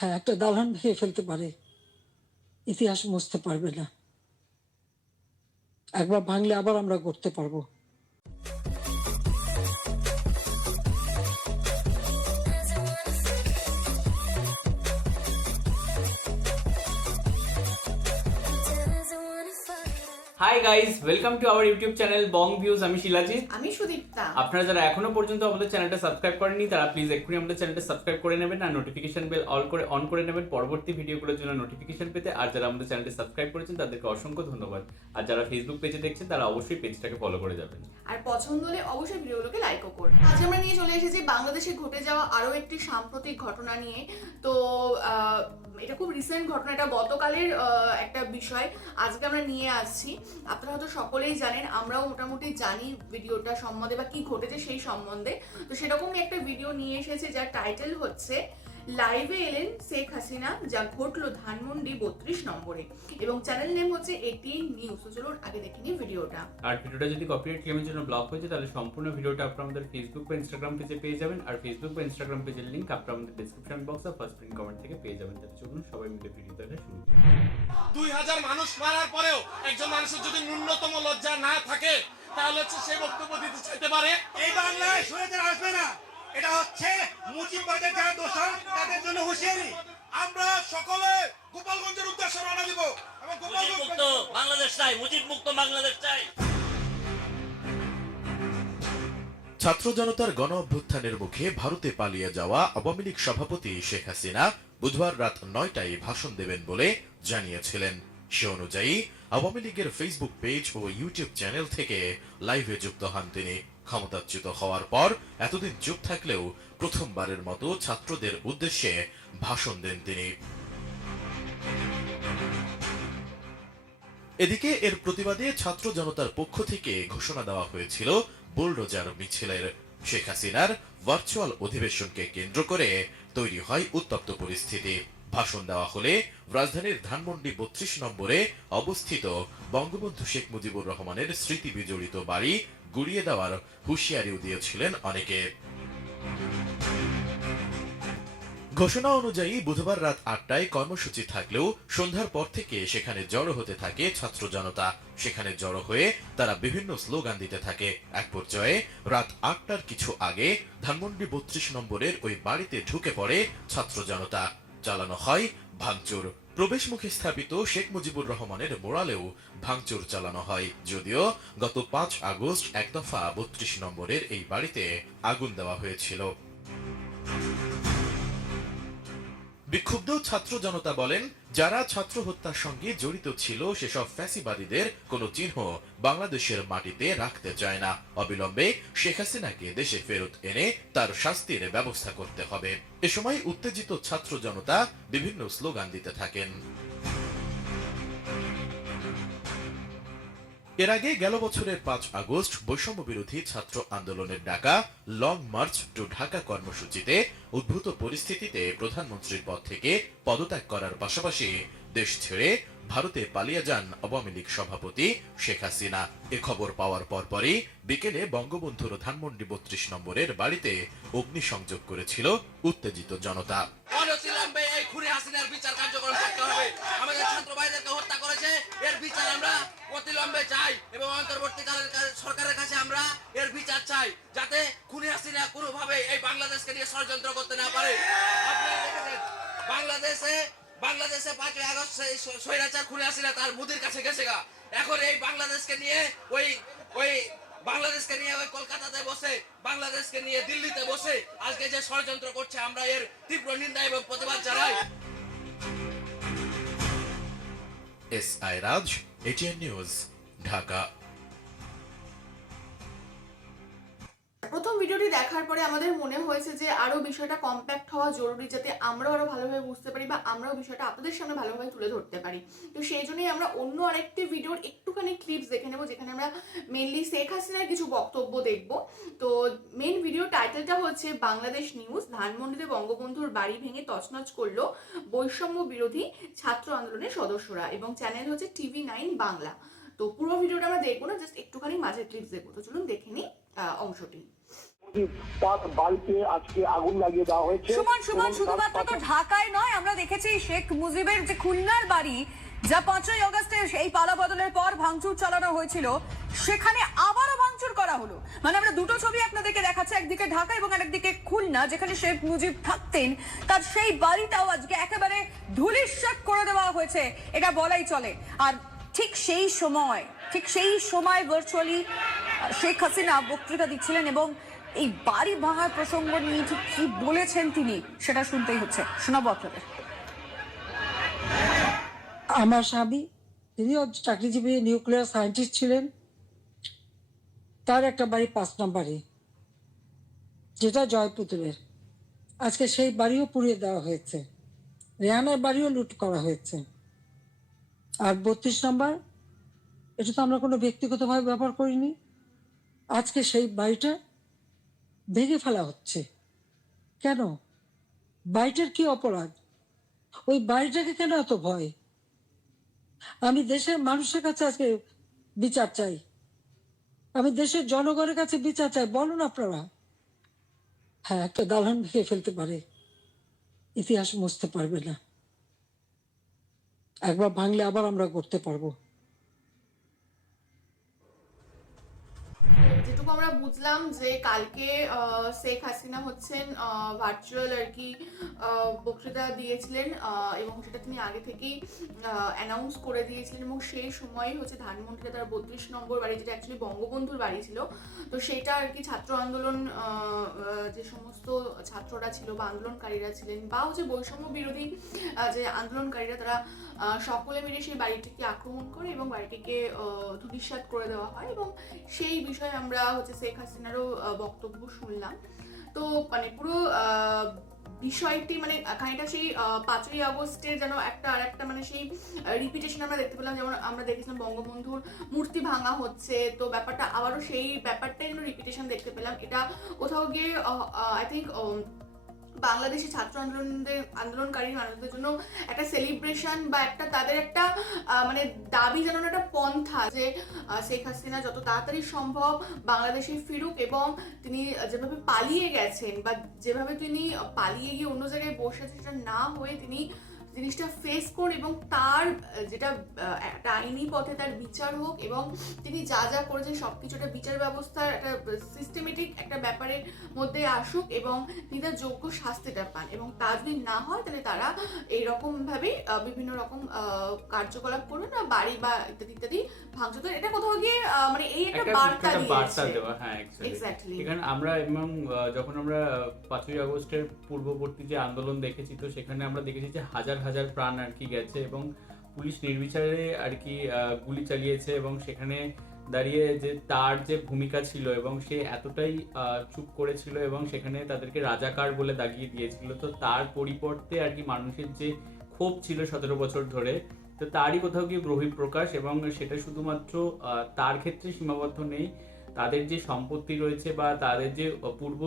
হ্যাঁ, একটা দালান ভেঙে ফেলতে পারে, ইতিহাস মুছতে পারবে না। একবার ভাঙলে আবার আমরা গড়তে পারবো। Hi guys, welcome to our YouTube channel Bong views. আমি শিলাজিৎ, আমি সুদীপ্তা। আপনারা যারা এখনো পর্যন্ত আমাদের চ্যানেলটা সাবস্ক্রাইব করেননি তারা প্লিজ এক্ষুনি আমাদের চ্যানেলটা সাবস্ক্রাইব করে নেবেন আর নোটিফিকেশন বেল অন করে নেবেন পরবর্তী ভিডিওগুলোর জন্য নোটিফিকেশন পেতে। আর যারা আমাদের চ্যানেলটা সাবস্ক্রাইব করেছেন তাদেরকে অসংখ্য ধন্যবাদ। আর যারা ফেসবুক পেজে দেখছেন তারা অবশ্যই পেজটাকে ফলো করে যাবেন আর পছন্দ হলে অবশ্যই ভিডিওগুলোকে লাইকও করুন। আজ আমরা নিয়ে চলে এসেছি বাংলাদেশে ঘটে যাওয়া আরো একটি সাম্প্রতিক ঘটনা নিয়ে। তো এটা খুব রিসেন্ট ঘটনা, এটা গতকালের একটা বিষয় আজকে আমরা নিয়ে আসছি। আপনারা হয়তো সকলেই জানেন, আমরাও মোটামুটি জানি ভিডিওটা সম্বন্ধে বা কি ঘটেছে সেই সম্বন্ধে। তো সেরকমই একটা ভিডিও নিয়ে এসেছে যার টাইটেল হচ্ছে লাইভে এলেন শেখ হাসিনা, যা ঘটলো ধানমন্ডি 32 নম্বরে, এবং চ্যানেল নেম হচ্ছে এটিএন নিউজ। তো চলুন আগে দেখে নিই ভিডিওটা। আর ভিডিওটা যদি কপিরাইট ক্লেমের জন্য ব্লক হয়েছে তাহলে সম্পূর্ণ ভিডিওটা আপনারা আমাদের ফেসবুক বা ইনস্টাগ্রাম পেজে পেয়ে যাবেন। আর ফেসবুক বা ইনস্টাগ্রাম পেজের লিংক আপনারা আমাদের ডেসক্রিপশন বক্স আর ফার্স্ট পিন কমেন্ট থেকে পেয়ে যাবেন। তাহলে চলুন সবাই মিলে ভিডিও দেখা শুরু করি। 2000 মানুষ মারার পরেও একজন মানুষের যদি ন্যূনতম লজ্জা না থাকে তাহলে হচ্ছে সে বক্তব্য দিতে চাইতে পারে। এই বাংলায় স্বৈরাচার আসবে না, এটা হচ্ছে মুজিববাদের যারা দোষর তাদের জন্য হুঁশিয়ারি। আমরা সকলে গোপালগঞ্জের উদ্দেশ্যে রওনা দিব এবং মুক্ত বাংলাদেশ চাই, মুজিব মুক্ত বাংলাদেশ চাই। ছাত্র জনতার গণ অভ্যুত্থানের মুখে ভারতে পালিয়ে যাওয়া আওয়ামী লীগ সভাপতি শেখ হাসিনা বুধবার রাত 9টায় ভাষণ দেবেন বলে জানিয়েছিলেন। সে অনুযায়ী আওয়ামী লীগের ফেসবুক পেজ ও ইউটিউব চ্যানেল থেকে লাইভে যুক্ত হন তিনি। ক্ষমতাচ্যুত হওয়ার পর এতদিন চুপ থাকলেও প্রথমবারের মতো ছাত্রদের উদ্দেশ্যে ভাষণ দেন তিনি। এদিকে এর প্রতিবাদে ছাত্র জনতার পক্ষ থেকে ঘোষণা দেওয়া হয়েছিল বুলডোজার মিছিলের। শেখ হাসিনার ভার্চুয়াল অধিবেশনকে কেন্দ্র করে তৈরি হয় উত্তপ্ত পরিস্থিতি। ভাষণ দেওয়া হলে রাজধানীর ধানমন্ডি 32 নম্বরে অবস্থিত বঙ্গবন্ধু শেখ মুজিবুর রহমানের স্মৃতি বিজড়িত বাড়ি গুড়িয়ে দেওয়ার হুঁশিয়ারিও দিয়েছিলেন অনেকে। ঘোষণা অনুযায়ী বুধবার রাত 8টায় কর্মসূচি থাকলেও সন্ধ্যার পর থেকে সেখানে জড়ো হতে থাকে ছাত্র জনতা। সেখানে জড়ো হয়ে তারা বিভিন্ন স্লোগান দিতে থাকে। এক পর্যায়ে রাত 8টার কিছু আগে ধানমন্ডি 32 নম্বরের ওই বাড়িতে ঢুকে পড়ে ছাত্র জনতা। চালানো হয় ভাঙচুর। প্রবেশ মুখে স্থাপিত শেখ মুজিবুর রহমানের মোড়ালেও ভাঙচুর চালানো হয়। যদিও গত 5 আগস্ট এক দফা 32 নম্বরের এই বাড়িতে আগুন দেওয়া হয়েছিল। বিক্ষুব্ধ ছাত্র জনতা বলেন, যারা ছাত্র হত্যার সঙ্গে জড়িত ছিল সেসব ফ্যাসিবাদীদের কোনো চিহ্ন বাংলাদেশের মাটিতে রাখতে চায় না। অবিলম্বে শেখ হাসিনাকে দেশে ফেরত এনে তার শাস্তির ব্যবস্থা করতে হবে। এ সময় উত্তেজিত ছাত্র জনতা বিভিন্ন স্লোগান দিতে থাকেন। এর আগে গেল বছরের 5 আগস্ট বৈষম্য বিরোধী ছাত্র আন্দোলনের ডাকা লং মার্চ টু ঢাকা কর্মসূচিতে উদ্ভূত পরিস্থিতিতে প্রধানমন্ত্রীর পদ থেকে পদত্যাগ করার পাশাপাশি দেশ ছেড়ে ভারতে পালিয়ে যান আওয়ামী লীগ সভাপতি শেখ হাসিনা। এ খবর পাওয়ার পরপরই বিকেলে বঙ্গবন্ধুর ধানমন্ডি 32 নম্বরের বাড়িতে অগ্নিসংযোগ করেছিল উত্তেজিত জনতা। অনতিবিলম্বে এই খুনি হাসিনার বিচার কার্যক্রম করতে হবে। আমাদের ছাত্র ভাইদেরকে হত্যা করেছে, এর বিচার আমরা অতিবিলম্বে চাই এবং অন্তর্বর্তীকালীন সরকারের কাছে আমরা এর বিচার চাই, যাতে খুনি হাসিনা কোনোভাবে এই বাংলাদেশকে নিয়ে ষড়যন্ত্র করতে না পারে। আপনারা দেখেছেন বাংলাদেশে 5 আগস্ট স্বৈরাচার খুনি হাসিনা তার মুদির কাছে গেছে গা। এখন এই বাংলাদেশকে নিয়ে ওই কলকাতাতে বসে, বাংলাদেশকে নিয়ে দিল্লিতে বসে আজকে যে ষড়যন্ত্র করছে, আমরা এর তীব্র নিন্দা এবং প্রতিবাদ জানাই। SI রাজ, ATN নিউজ, ঢাকা। প্রথম ভিডিওটি দেখার পরে আমাদের মনে হয়েছে যে আরো বিষয়টা কম্প্যাক্ট হওয়া জরুরি, যাতে আমরাও আরো ভালোভাবে বুঝতে পারি বা আমরাও বিষয়টা আপনাদের সামনে ভালোভাবে তুলে ধরতে পারি। তো সেই জন্যই আমরা অন্য আরেকটি ভিডিওর একটুখানি ক্লিপস দেখে নেব, যেখানে আমরা মেনলি শেখ হাসিনার কিছু বক্তব্য দেখব। তো মেন ভিডিও টাইটেলটা হচ্ছে বাংলাদেশ নিউজ, ধানমন্ডিতে বঙ্গবন্ধুর বাড়ি ভেঙে তছনছ করলো বৈষম্য বিরোধী ছাত্র আন্দোলনের সদস্যরা, এবং চ্যানেল হচ্ছে TV9 বাংলা। তো পুরো ভিডিওটা আমরা দেখবো না, জাস্ট একটুখানি মাঝের ক্লিপস দেখবো। তো চলুন দেখে নিই অংশটি। তার বাড়িতে আজকে আগুন লাগিয়ে দেওয়া হয়েছে। সুমন এবং তার শুধুমাত্র তো ঢাকায় নয়, আমরা দেখেছি শেখ মুজিবের যে খুলনার বাড়ি, যা 5ই আগস্টে এই পালা বদলের পর ভাঙচুর চালানো হয়েছিল, সেখানে আবারও ভাঙচুর করা হলো। মানে আমরা দুটো ছবি আপনাদেরকে দেখাচ্ছি, একদিকে ঢাকা এবং আরেকদিকে খুলনা, যেখানে শেখ মুজিব থাকতেন, তার সেই বাড়িটাও আজকে একেবারে ধূলিসাৎ করে দেওয়া হয়েছে, এটা বলাই চলে। আর ঠিক সেই সময় ভার্চুয়ালি শেখ হাসিনা বক্তৃতা দিচ্ছিলেন এবং এই বাড়ি ভাঙার প্রসঙ্গ নিয়ে ঠিক কি বলেছেন তিনি, সেটা শুনতেই হচ্ছে, শোনাবো আপনাদের। আমার স্বামী, তিনিও চাকরিজীবী নিউক্লিয়ার সায়েন্টিস্ট ছিলেন, তার একটা বাড়ি 5 নম্বরে, যেটা জয়পুতুলের। আজকে সেই বাড়িও পুড়িয়ে দেওয়া হয়েছে, রেহানার বাড়িও লুট করা হয়েছে। আর 32 নম্বর, এটা তো আমরা কোনো ব্যক্তিগতভাবে ব্যবহার করিনি। আজকে সেই বাড়িটা ভেঙে ফেলা হচ্ছে কেন? বাড়িটার কি অপরাধ? ওই বাড়িটাকে কেন এত ভয়? আমি দেশের মানুষের কাছে আজকে বিচার চাই, আমি দেশের জনগণের কাছে বিচার চাই। বলুন আপনারা। হ্যাঁ, একটা দালান ভেঙে ফেলতে পারে, ইতিহাস মুছতে পারবে না। একবার ভাঙলে আবার আমরা করতে পারবো। যেটুকু আমরা বুঝলাম যে কালকে শেখ হাসিনা হচ্ছেন ভার্চুয়াল আর কি বক্তৃতা দিয়েছিলেন, এবং সেটা তিনি আগে থেকেই অ্যানাউন্স করে দিয়েছিলেন, এবং সেই সময় হচ্ছে ধানমন্ডিতে তার 32 নম্বর বাড়ি, যেটা অ্যাকচুয়ালি বঙ্গবন্ধুর বাড়ি ছিল, তো সেটা আর কি ছাত্র আন্দোলন, যে সমস্ত ছাত্ররা ছিল বা আন্দোলনকারীরা ছিলেন বা হচ্ছে বৈষম্য বিরোধী যে আন্দোলনকারীরা, তারা সকলে মিলে সেই বাড়িটিকে আক্রমণ করে এবং বাড়িটিকে ধূলিসাৎ করে দেওয়া হয়। এবং সেই বিষয়ে আমরা হচ্ছে শেখ হাসিনারও বক্তব্য শুনলাম। তো মানে পুরো বিষয়টি মানে খানিকটা সেই 5ই আগস্টের যেন একটা মানে সেই রিপিটেশন আমরা দেখতে পেলাম। যেমন আমরা দেখেছিলাম বঙ্গবন্ধুর মূর্তি ভাঙা হচ্ছে, তো ব্যাপারটা আবারও সেই ব্যাপারটাই যেন রিপিটেশন দেখতে পেলাম। এটা কোথাও গিয়ে আই থিঙ্ক বাংলাদেশি ছাত্র আন্দোলনকারী মানুষদের জন্য একটা সেলিব্রেশন বা একটা তাদের একটা মানে দাবি জানানো একটা পন্থা, যে শেখ হাসিনা যত তাড়াতাড়ি সম্ভব বাংলাদেশে ফিরুক এবং তিনি যেভাবে পালিয়ে গেছেন বা যেভাবে তিনি পালিয়ে গিয়ে অন্য জায়গায় বসে আছেন, সেটা না হয়ে তিনি জিনিসটা ফেস করুন এবং তার যেটা একটা আইনি পথে তার বিচার হোক, এবং তিনি যা যা করেছেন সবকিছু একটা বিচার ব্যবস্থার একটা সিস্টেমেটিক একটা ব্যাপারের মধ্যে আসুক এবং তিনি তার যোগ্য শাস্তিটা পান। এবং তা যদি না হয় তাহলে তারা এইরকম ভাবে বিভিন্ন রকম কার্যকলাপ করবে না, বাড়ি বা ইত্যাদি ইত্যাদি ভাঙচুর। এটা কোথাও গিয়ে মানে এই একটা বার্তা দেওয়া। হ্যাঁ, এক্স্যাক্টলি। এখানে আমরা এবং যখন আমরা 5ই আগস্টের পূর্ববর্তী যে আন্দোলন দেখেছি, তো সেখানে আমরা দেখেছি যে হাজার হাজার প্রাণ আর কি গেছে এবং পুলিশ নির্বিচারে আর কি গুলি চালিয়েছে, এবং সেখানে দাঁড়িয়ে যে তার যে ভূমিকা ছিল এবং সে এতটাই চুপ করেছিল এবং সেখানে তাদেরকে রাজাকার বলে দাগিয়ে দিয়েছিল। তো তার পরিবর্তে আর কি মানুষের যে ক্ষোভ ছিল 17 বছর ধরে, তো তারই কোথাও গিয়ে বহিঃপ্রকাশ। এবং সেটা শুধুমাত্র তার ক্ষেত্রে সীমাবদ্ধ নেই, তাদের যে সম্পত্তি রয়েছে বা তাদের যে পূর্ব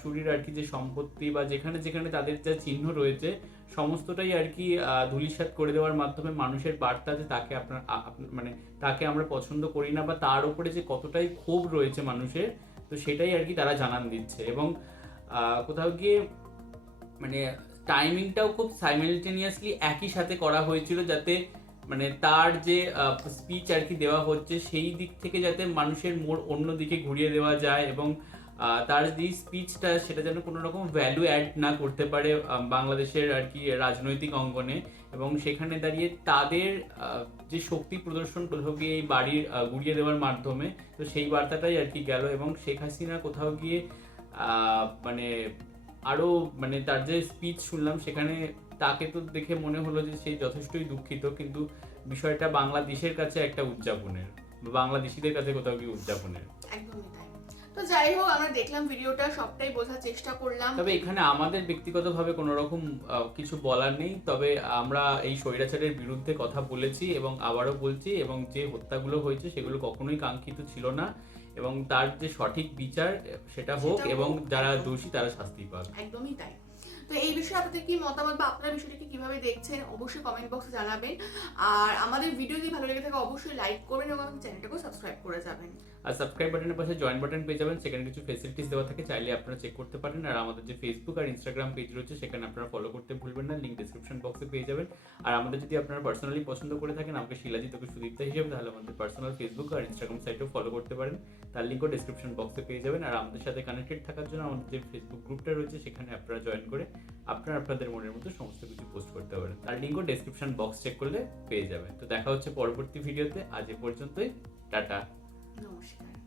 সুরির আর কি যে সম্পত্তি বা যেখানে যেখানে তাদের যা চিহ্ন রয়েছে, সমস্তটাই আর কি ধূলিসাৎ করে দেওয়ার মাধ্যমে মানুষের বার্তা যে তাকে মানে তাকে আমরা পছন্দ করি না বা তার উপরে যে কতটাই ক্ষোভ রয়েছে মানুষের, তো সেটাই আর কি তারা জানান দিচ্ছে। এবং কোথাও গিয়ে মানে টাইমিংটাও খুব সাইমালটেনিয়াসলি একই সাথে করা হয়েছিল, যাতে মানে তার যে স্পিচ আর কি দেওয়া হচ্ছে সেই দিক থেকে যাতে মানুষের মোড় অন্য দিকে ঘুরিয়ে দেওয়া যায়, এবং তার যে স্পিচটা সেটা যেন কোনো রকম ভ্যালু অ্যাড না করতে পারে বাংলাদেশের আর কি রাজনৈতিক অঙ্গনে। এবং সেখানে দাঁড়িয়ে তাদের যে শক্তি প্রদর্শন কোথাও গিয়ে এই বাড়ির গুড়িয়ে দেওয়ার মাধ্যমে, তো সেই বার্তাটাই আর কি গেল। এবং শেখ হাসিনা কোথাও গিয়ে মানে আরও মানে তার যে স্পিচ শুনলাম, সেখানে তাকে তো দেখে মনে হলো যে সে যথেষ্টই দুঃখিত, কিন্তু বিষয়টা বাংলাদেশের কাছে একটা উদযাপনের, বাংলাদেশিদের কাছে কোথাও গিয়ে উদযাপনের। একদমই তাই। তো যাই হোক, আমরা দেখলাম ভিডিওটা, সবটাই বোঝার চেষ্টা করলাম। তবে এখানে আমাদের ব্যক্তিগতভাবে কোনো রকম কিছু বলার নেই, তবে আমরা এই স্বৈরাচারের বিরুদ্ধে কথা বলেছি এবং আবারও বলছি, এবং যে হত্যাগুলো হয়েছে সেগুলো কখনোই কাঙ্ক্ষিত ছিল না, এবং তার যে সঠিক বিচার সেটা হোক এবং যারা দোষী তারা শাস্তি পাক। একদমই তাই। তো এই বিষয়ে আপনাদের কি মতামত বা আপনারা বিষয়টাকে কিভাবে দেখছেন অবশ্যই কমেন্ট বক্সে জানাবেন। আর আমাদের ভিডিও যদি ভালো লেগে থাকে অবশ্যই লাইক করবেন এবং চ্যানেলটাকে সাবস্ক্রাইব করে যাবেন। আর সাবস্ক্রাইব বাটনের পাশে জয়েন বাটন পেয়ে যাবেন, সেখানে কিছু ফেসিলিটিস দেওয়া থাকে, চাইলে আপনারা চেক করতে পারেন। আর আমাদের যে ফেসবুক আর ইনস্টাগ্রাম পেজ রয়েছে সেখানে আপনারা ফলো করতে ভুলবেন না, লিঙ্ক ডিসক্রিপশন বক্সে পেয়ে যাবেন। আর আমাদের যদি আপনারা পার্সোনালি পছন্দ করে থাকেন আমাকে শিলাজিৎ ওকে সুদীপ্তা হিসেবে, তাহলে আমাদের পার্সোনাল ফেসবুক আর ইনস্টাগ্রাম সাইটেও ফলো করতে পারেন, তার লিঙ্কও ডিসক্রিপশন বক্সে পেয়ে যাবেন। আর আমাদের সাথে কানেক্টেড থাকার জন্য আমাদের যে ফেসবুক গ্রুপটা রয়েছে সেখানে আপনারা জয়েন করে আপনারা আপনাদের মনের মতো সমস্ত কিছু পোস্ট করতে পারেন, তার লিঙ্কও ডেসক্রিপশন বক্স চেক করলে পেয়ে যাবেন। তো দেখা হচ্ছে পরবর্তী ভিডিওতে, আজ এ পর্যন্তই, টাটা। নমস্কার।